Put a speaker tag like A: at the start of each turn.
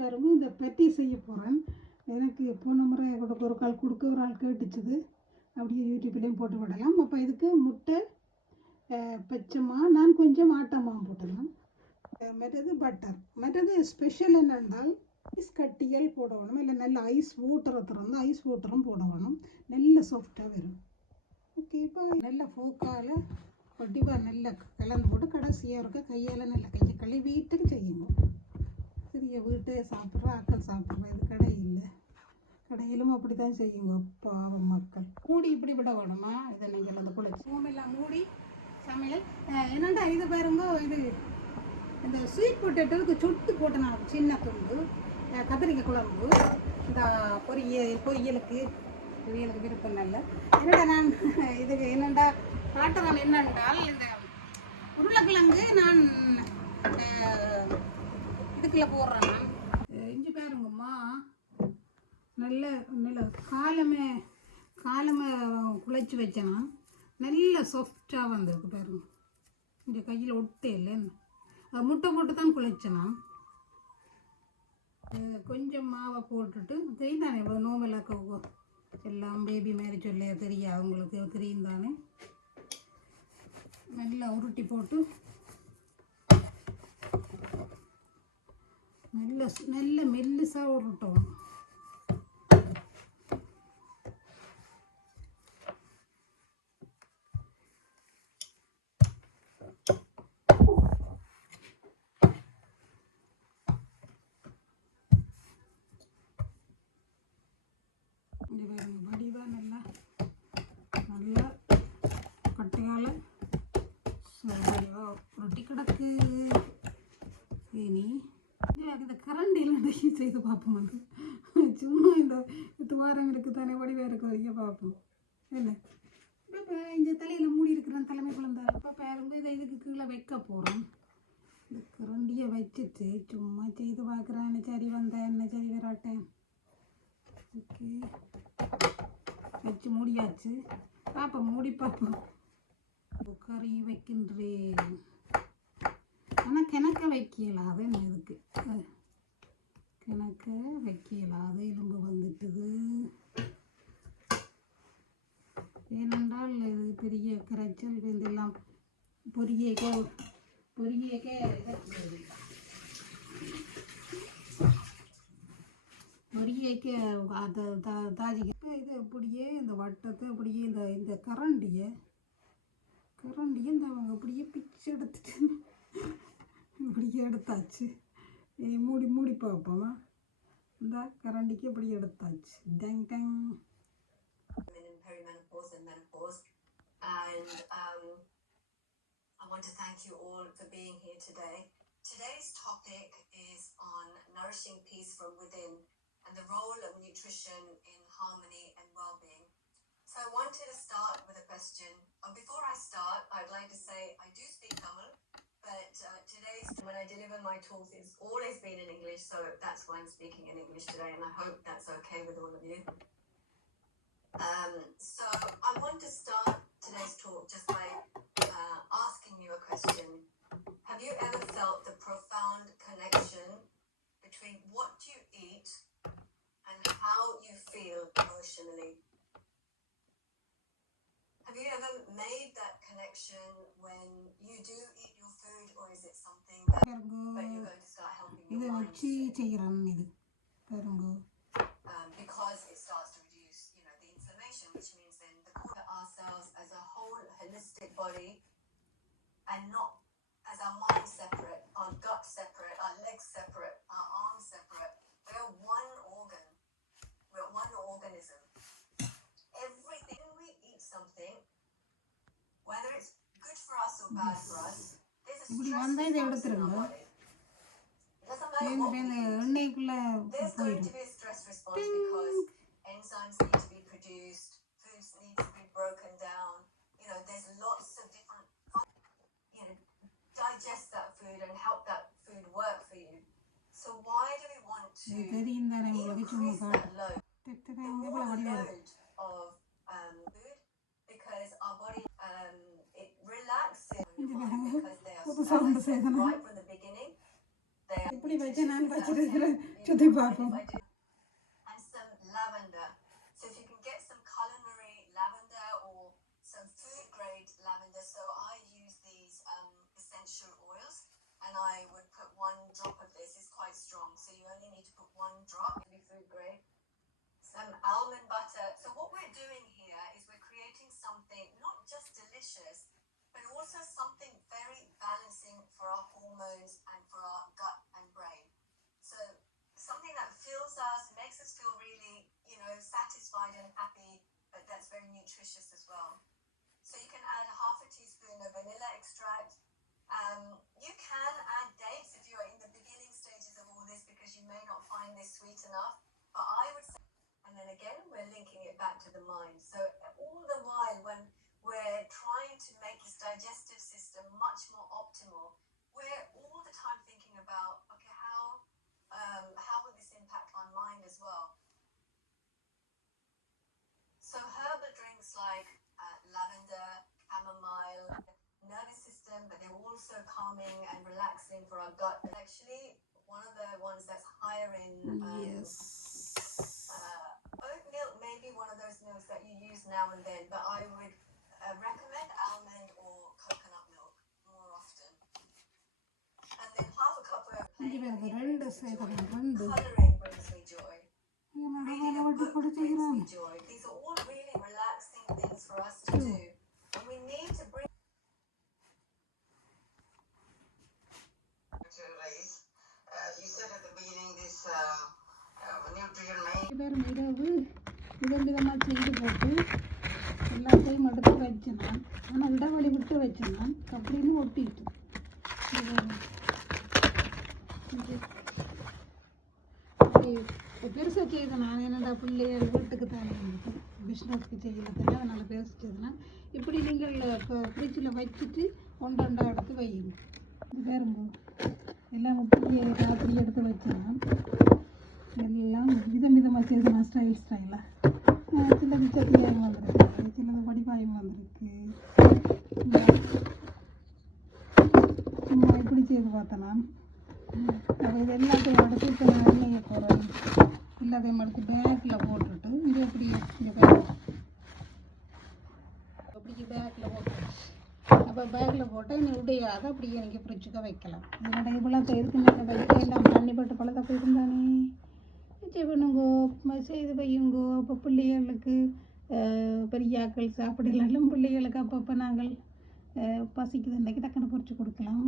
A: பாருங்க இந்த பெட்டி செய்ய போகிறேன் எனக்கு போன முறை கொடுக்க ஒரு கால் கொடுக்க ஒரு ஆள் கேட்டுச்சுது. அப்படியே யூடியூப்லேயும் போட்டு விடலாம். அப்போ இதுக்கு முட்டை பச்சைமா நான் கொஞ்சம் ஆட்டமாவும் போட்டுடலாம் மற்றது பட்டர் மற்றது ஸ்பெஷல் என்னென்றால் ஐஸ் கட்டிகள் போடணும் இல்லை நல்ல ஐஸ் வாட்டரை திறந்து ஐஸ் வாட்டரும் போடணும் நல்ல சாஃப்டாக வரும். ஓகே இப்போ நல்ல ஃபோக்கால் கண்டிப்பாக நல்லா கலந்து போட்டு கடைசியாக இருக்க கையால் நல்லா கையை கழுவிட்டு செய்யணும். இங்கே வீட்டை சாப்பிட்ற ஆக்கள் சாப்பிட்றோம் இது கடை இல்லை. கடையிலும் அப்படி தான் செய்யுங்க பாவம் மக்கள். மூடி இப்படி விட வேணுமா? இதை நீங்கள் அந்த குளிச்சு. பூமெல்லாம் மூடி சமையல். என்னண்டா என்னடா இது பாருங்க இது இந்த ஸ்வீட் பொட்டேட்டோவுக்கு சொட்டு போட்டு நான் சின்ன துண்டு கத்திரிக்காய் குழம்பு. இந்த பொரியல் பொரியலுக்கு. பொரியலுக்கு விருப்பம் நல்ல என்னடா நான் இதுக்கு என்னண்டா காட்டுறான் என்னென்றால் இந்த இதுக்குள்ள போடுறேன் இஞ்சி பாருங்கம்மா. நல்ல நல்ல காலமே காலமே குழைச்சி வச்சேனா நல்ல சாஃப்டாக வந்திருக்கு பாருங்க. இந்த கையில் ஒட்டே இல்லை. அது முட்டை போட்டு தான் குழைச்சேனா கொஞ்சம் மாவை போட்டுட்டு தெரியும் தானே இப்போ நோம்பெல்லாம் எல்லாம் பேபி மாதிரி சொல்லி தெரியா? அவங்களுக்கு தெரியும் தானே? நல்லா உருட்டி போட்டு நல்ல நல்ல மெல்லிசாக உருட்டணும் இங்கே வடிவாக நல்லா நல்லா கட்டையால் வடிவாக ரொட்டி கிடக்கு. இனி கரண்ட் செய்து பார்ப்போம் வந்து. சும்மா இந்த துவாரம் இருக்குது தானே வடிவாக இருக்க வரைக்கும் பார்ப்போம். என்ன? இப்போ இந்த தலையில் மூடி இருக்கிற தலைமை குழந்தை. இப்போ பாருங்க இதை இதுக்கு கீழே வைக்க போகிறோம் இந்த கரண்டியை வச்சுட்டு சும்மா செய்து பார்க்குறேன். என்ன சரி வந்தேன் என்ன சரி வராட்டேன் ஓகே. வச்சு மூடியாச்சு. பார்ப்போம் மூடி பார்ப்போம் கறி வைக்கின்றேன். ஆனால் கிணக்க வைக்கலாது என்ன இதுக்கு வைக்க வைக்கலாது எலும்பு வந்துட்டுது. ஏனென்றால் இது பெரிய கரைச்சல் இதெல்லாம் பொரியக்க பொரியக்க பொரியக்க அதை தா தாஜிக்க. இது அப்படியே இந்த வட்டத்தை அப்படியே இந்த இந்த கரண்டியை கரண்டியை இந்த அவங்க அப்படியே பிச்சு எடுத்துட்டு இப்படியே எடுத்தாச்சு. மூடி மூடி பார்ப்போமா? இந்த கரண்டிக்கு இப்படி எடுத்தாச்சு டங் tongue
B: women in perimenopause and menopause. And um, I want to thank you all for being here today. Today's topic is on nourishing peace from within and the role of nutrition in harmony and well-being. So I wanted to start with a question. Uh, before I start, I'd like to say I do speak Tamil, I deliver my talks, it's always been in English, so that's why I'm speaking in English today, and I hope that's okay with all of you. Um, so I want to start today's talk just by uh, asking you a question. Core ourselves as a whole holistic body and not as our mind separate, our gut separate, our legs separate, our arms separate. We're one organ. We're one organism. Everything we eat something, whether it's good for us or bad for us, there's a
A: இப்படி
B: stress
A: வந்தா இதை
B: response in our
A: எடுத்துருங்க.
B: body. It doesn't matter
A: இந்த
B: what culinary lavender or some food grade lavender. So I use these um, essential oils and I would put one drop of this. It's quite strong. So you only need to put one drop to be food grade. Some almond butter. So what we're doing here is we're creating something not just delicious, but also something very balancing for our hormones and for our gut and brain. So something that fills us, makes us feel really, you know, satisfied and happy, but that's very nutritious as well. So you can add a half a teaspoon of vanilla extract. Um, you can add dates if you're in the beginning stages of all this because you may not find this sweet enough. But I would say, and then again, we're linking it back to the mind. So all the while when we're trying to make this digestive system much more optimal, we're all the time thinking about, okay, how um, how will this impact my mind as well? So herbal drinks like uh, lavender, chamomile, nervous system, but they're also calming and relaxing for our gut. And actually, one of the ones that's higher in um,
A: yes.
B: Uh, oat milk may be one of those milks that you use now and then, but I would uh, recommend almond or coconut milk more often. And then half a cup of plain colouring brings me joy. Reading a book brings me joy. These are all really relaxing things for us to do.
A: பெருசாக செய்யுது நான் என்னடா பிள்ளைய வீட்டுக்கு தான் பிஸ்னஸ்க்கு செய்யலதில்ல அதனால் பெருசு செய்யுதுன்னா இப்படி நீங்கள் இப்போ ஃப்ரிட்ஜில் வச்சுட்டு ஒன்று ரெண்டா எடுத்து வையுங்க பேருங்க. எல்லாம் இப்படி ராத்திரி எடுத்து வச்சேன். எல்லாம் விதம் விதமாக செய்தேன் ஸ்டைல் ஸ்டைலாக சிலது சட்டியாயும் வந்திருக்கு. சிலது வடிவாயும் வந்திருக்கு. சும்மா இப்படி செய்து பார்த்தேன்? நான் இது எல்லாத்தையும் எடுத்து இப்போ நான் எண்ணெயை போடுறேன் எல்லாத்தையும் எடுத்து பேக்கில் போட்டுட்டு இது எப்படி இந்த பேக் அப்படி பேக்கில் போட்டு? அப்போ பேக்கில் போட்டால் நீ உடையாத அப்படியே எனக்கு ஃப்ரிட்ஜுக்கு வைக்கலாம். இதோட இவ்வளோ இதுக்கு மேலே வைக்க வேண்டாம் தண்ணி போட்டு பழத்தை போயிருந்தானே சரி பண்ணுங்கோ ம- செய்து வையுங்கோ அப்போ பிள்ளைகளுக்கு பெரியாக்கள் சாப்பிடலாம் பிள்ளைகளுக்கு அப்பப்போ நாங்கள் பசிக்குது அன்றைக்கி டக்குன்னு பொறிச்சு கொடுக்கலாம்.